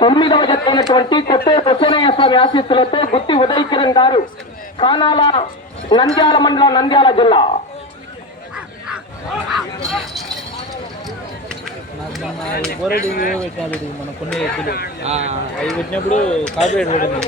తొమ్మిదవ జత అయినటువంటి కొత్తూరు ప్రసన్నయ్య స్వామి ఆశీస్సులతో గుత్తి ఉదయ్ కిరణ్ గారు కానాల నంద్యాల మండలం నంద్యాల జిల్లా. మన కొన్ని ఎద్దులు అవి పెట్టినప్పుడు కాపీరైట్ పడింది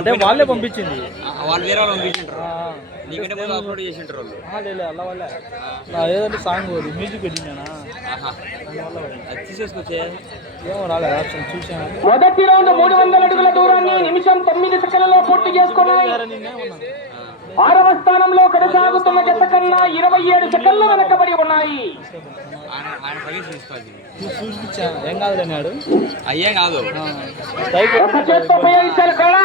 అంటే వాళ్ళే పంపించింది, వాళ్ళు వేరే వాళ్ళు పంపించారు. నీకంటే ముందు అప్లోడ్ చేసింటారు వాళ్ళు. అలా వాళ్ళ ఏదంటే సాంగ్ మ్యూజిక్ పెట్టిందా అది తీసేసుకొచ్చే ఏమో రాలేదు ఆప్షన్ చూసాను. మొదటి రౌండ్ 300 అడుగుల దూరాన్ని నిమిషం 9 సెకండ్లలో పూర్తి చేసుకున్నాయి. 6వ స్థానంలో కొనసాగుతున్న జత కన్నా 27 సెకండ్లు వెనకబడి ఉన్నాయి. ఏం కాదు అన్నాడు, అయ్యేం కాదు ఉపయోగించారు కదా.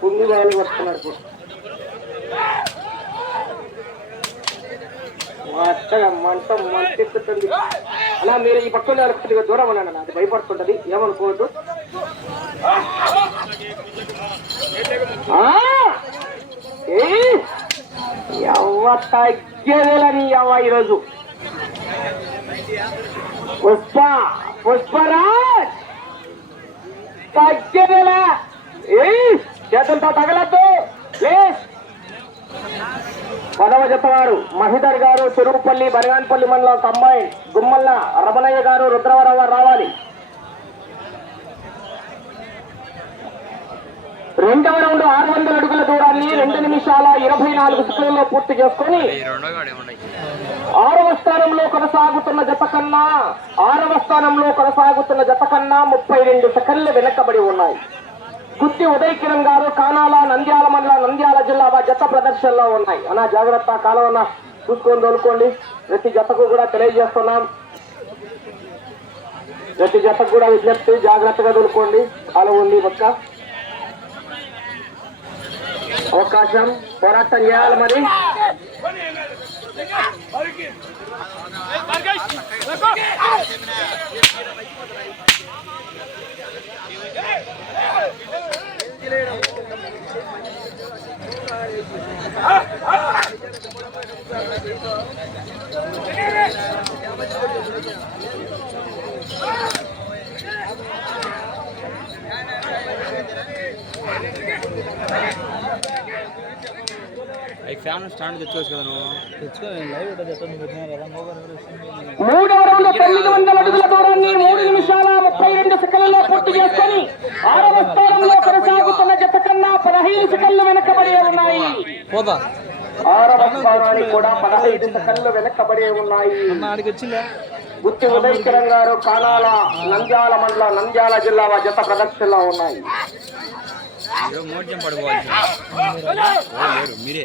పుండి వాళ్ళు వస్తున్నారు అచ్చగా మంట మంటెక్కుతుంది. అలా మీరు ఈ పక్కన కొద్దిగా దూరం ఉన్నాను, అది భయపడుతుంటది, ఏమనుకోవద్దు. ఎవ్వ తగ్గేదేలని ఎవ్వ ఈరోజు పుష్పరాజ్ తగ్గేదేలా చేతులతో తగలద్దు. ప్లీజ్ 10వ జత వారు మహిదర్ గారు చెరువుపల్లి బనగాన్పల్లి మండలం కంబైన్, గుమ్మల్ల రమణయ్య గారు రుద్రవరం రావాలి. 2వ రౌండ్ 600 అడుగుల దూరాన్ని 2 నిమిషాల 24 సెకండ్లలో పూర్తి చేసుకుని 6వ స్థానంలో కొనసాగుతున్న జత కన్నా 32 సెకండ్లు వెనకబడి ఉన్నాయి. గుత్తి ఉదయ్ కిరణ్ గారు కానాల నంద్యాల మండలం నంద్యాల జిల్లా జత ప్రదర్శనలో ఉన్నాయి. అన్న జాగ్రత్త, కాలం చూసుకొని తోలుకోండి. ప్రతి జతకు కూడా తెలియజేస్తున్నాం, ప్రతి జతకు కూడా విజ్ఞప్తి, జాగ్రత్తగా తోలుకోండి. కాలం ఉంది పక్క అవకాశం, పోరాటం చేయాలి. మరి ఫ్యాన్ స్టాండ్ తెచ్చుకోవచ్చు కదా నువ్వు. మూడవ రౌండ్ 900 అడుగుల దూరాన్ని 3 నిమిషాల 32 సెకండ్లలో పూర్తి చేసుకొని 6వ స్థానంలో కొనసాగుతున్న జత కన్నా 15 సెకండ్లు వెనకబడి ఉన్నాయి. 6వ స్థానానికి కూడా 15 సెకండ్లు వెనకబడి ఉన్నాయి. గుత్తి ఉదయ్ కిరణ్ గారు కానాల నంద్యాల మండలం నంద్యాల జిల్లా జత ప్రదర్శనలో ఉన్నాయి. మీరే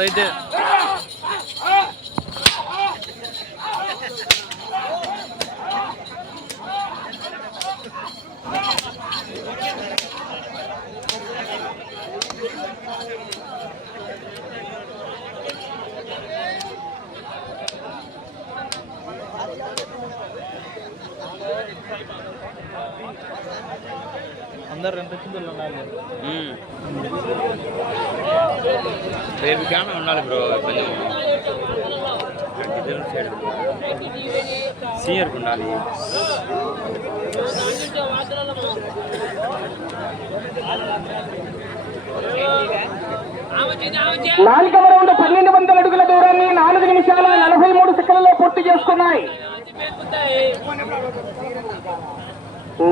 రైతే అందరు 2 కిందలు ఉండాలి. రేపు కానీ ఉండాలి బ్రో. కొంచెం సైడ్ సీనియర్కి ఉండాలి. 4వ రౌండ్ 1200 అడుగుల దూరాన్ని 4 నిమిషాల 43 సెకండ్లలో పూర్తి చేసుకున్నాయి.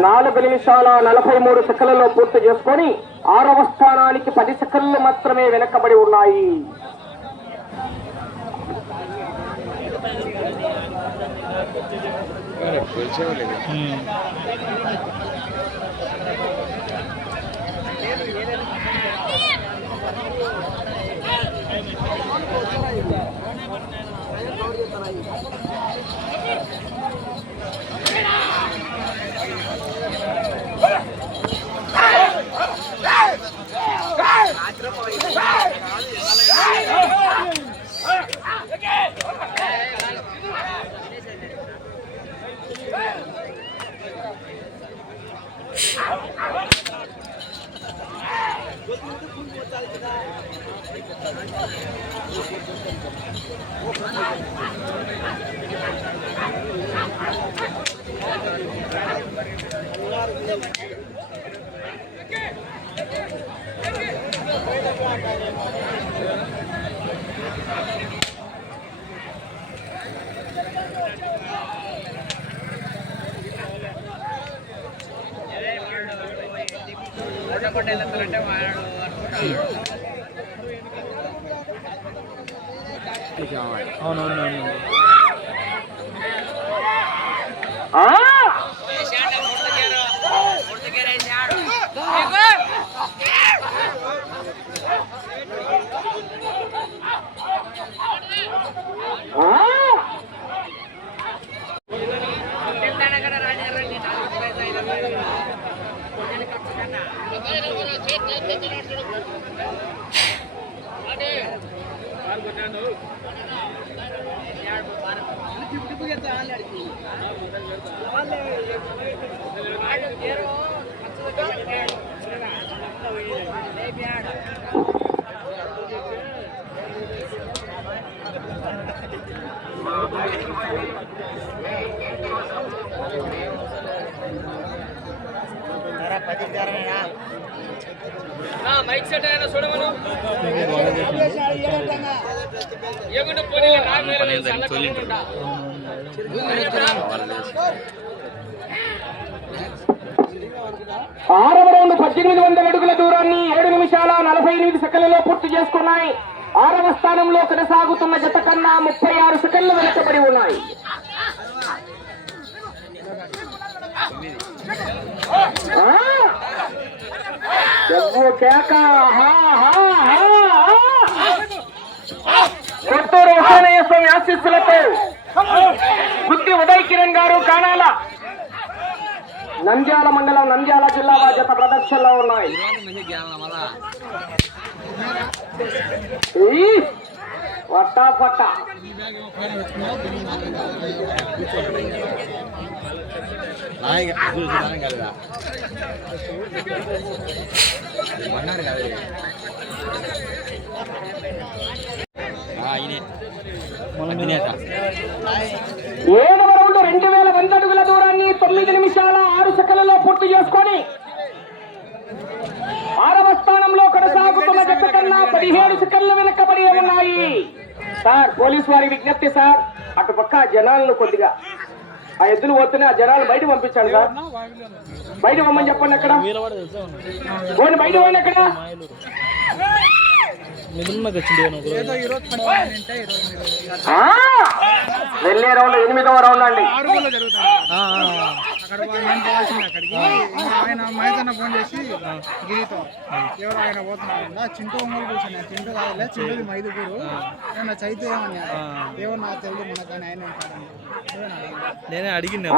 4 నిమిషాల 43 సెకండ్లలో పూర్తి చేసుకొని 6వ స్థానానికి 10 సెకండ్లు మాత్రమే వెనకబడి ఉన్నాయి. అవునవునవును. మైక్ సెట్ అయినా చూడమను ఆరవ రౌండ్ 1800 అడుగుల దూరాన్ని 7 నిమిషాల 48 సెకండ్లలో పూర్తి చేసుకున్నాయి. 6వ స్థానంలో కొనసాగుతున్న జత కన్నా 36 సెకండ్లు వెనుకబడి ఉన్నాయి. కొత్తూరు హుసేనయ్య స్వామి ఆశీస్సులతో గుత్తి ఉదయ్ కిరణ్ గారు కానాల నంద్యాల మండలం నంద్యాల జిల్లా జత ప్రదర్శనలో ఉన్నాయి. పట్టా పట్టా ఏడవ రౌండ్ 2100 అడుగుల దూరాన్ని 9 నిమిషాల 6 సెకండ్లలో పూర్తి చేసుకొని 6వ స్థానంలో కొనసాగుతున్న జత కన్నా 17 సెకండ్లు వెనకబడి ఉన్నాయి. సార్ పోలీసు వారి విజ్ఞప్తి సార్, అటు పక్క జనాలను కొద్దిగా ఆ ఎద్దులు పోతేనే ఆ జనాలు బయట పంపించాలి సార్. బయట పంపని చెప్పండి. ఎక్కడ పోనీ బయట పోయిన ఎక్కడ వెళ్ళే రౌండ్ 8వ రౌండ్ అండి. ఆయన మహేతన్న ఫోన్ చేసి గిరితో ఎవరు ఆయన పోతున్నాడు చింటూ ఒంగోలు కూర్చున్నా. చింటూ కాదులే, చింటూది మైదుపూరు. ఏమన్నా చైతే ఏమన్నా ఏమన్నా తెలియదు మనకని ఆయన నేనే అడిగినా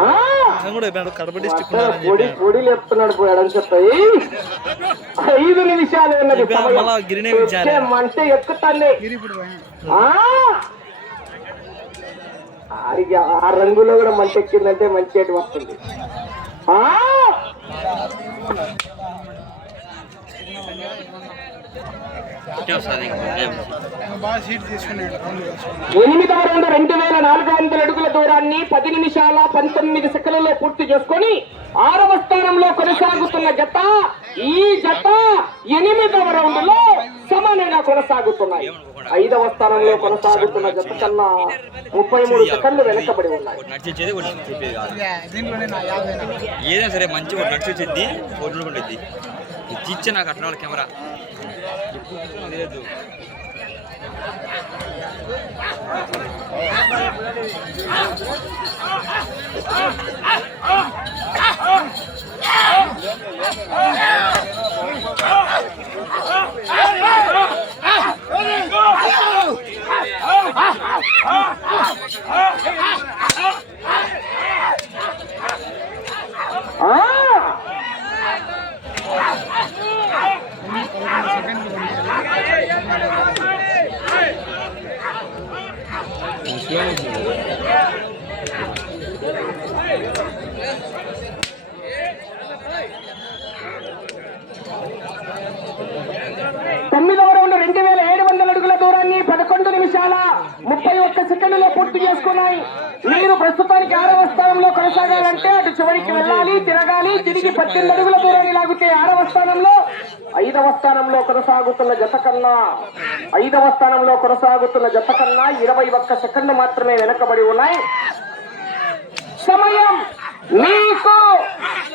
కూడా కడప డిస్ట్రిక్ట్ పొడి లేపుతున్నాడు పోయాడని చెప్పి 5 నిమిషాలు ఉన్నది. అంటే ఎక్కుతాండి గిరి. ఇప్పుడు ఆ రంగులో కూడా మంచి ఎక్కిందంటే మంచి ఏటు వస్తుంది. బాగా సీట్ తీసుకున్నాడు. 8వ రౌండ్ 2400 అడుగుల దూరాన్ని 10 నిమిషాల 19 సెకండ్లలో పూర్తి చేసుకొని 6వ స్థానంలో కొనసాగుతున్న జత ఈ జత 8వ రౌండ్ లో సమానంగా కొనసాగుతున్నాయి. 5వ స్థానంలో కొనసాగుతున్న జత కన్నా 33 సెకండ్లు వెనకబడి ఉన్నాయి. ఏదైనా సరే మంచి నడిచి వచ్చేది ఫోటోలు పండిద్ది ఇచ్చే నాకు అట్లా కెమెరా లేదు. సెకండ్లలో పూర్తి చేసుకున్నాయి. మీరు ప్రస్తుతానికి 6వ స్థానంలో కొనసాగాలంటే అటు చివరికి వెళ్ళాలి, తిరగాలి, తిరిగి 18 అడుగుల దూరాన్ని లాగితే 6వ స్థానంలో 5వ స్థానంలో కొనసాగుతున్న జత కన్నా 21 సెకండ్లు మాత్రమే వెనకబడి ఉన్నాయి. సమయం మీకు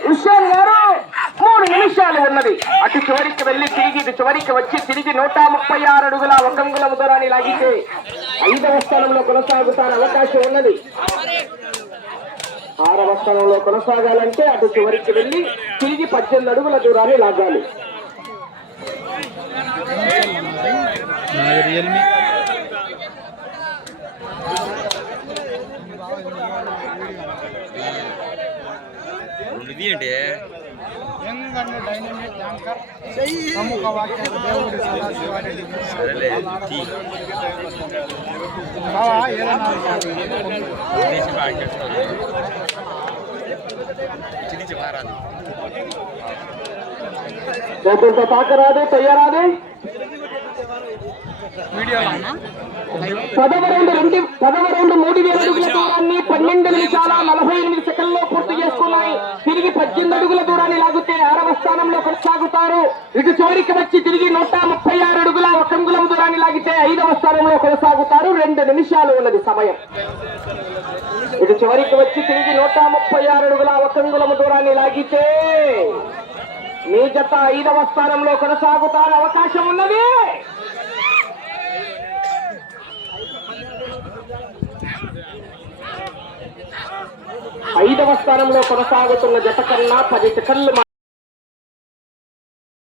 హుస్సేన్ గారు 3 నిమిషాలు ఉన్నది. అటు చివరికి వెళ్ళి తిరిగి ఇటు చివరికి వచ్చి తిరిగి 136 అడుగుల 1 అంగుళం దూరాన్ని లాగితే 5వ స్థానంలో కొనసాగుతాను అవకాశం ఉన్నది. 6వ స్థానంలో కొనసాగాలంటే అటు చివరికి వెళ్ళి తిరిగి 18 అడుగుల దూరాన్ని లాగాలి. రియల్మీ అంటే సరేలే చేతులతో తాకరాదు, తొయ్యరాదు. 10వ రౌండ్ 3,000 అడుగుల దూరాన్ని 12 నిమిషాల 48 సెకండ్లో పూర్తి చేసుకున్నాయి. తిరిగి 18 అడుగుల దూరాన్ని లాగితే 6వ స్థానంలో కొనసాగుతారు. ఇటు చివరికి వచ్చి తిరిగి 136 అడుగుల 1 అంగుళం దూరాన్ని లాగితే 5వ స్థానంలో కొనసాగుతారు. 2 నిమిషాలు ఉన్నది సమయం. ఇటు చివరికి వచ్చి తిరిగి 136 అడుగుల 1 అంగుళం దూరాన్ని లాగితే మీ జత 5వ స్థానంలో కొనసాగుతారు అవకాశం ఉన్నది. 5వ స్థానంలో కొనసాగుతున్న జత కన్నా 10 సెకండ్లు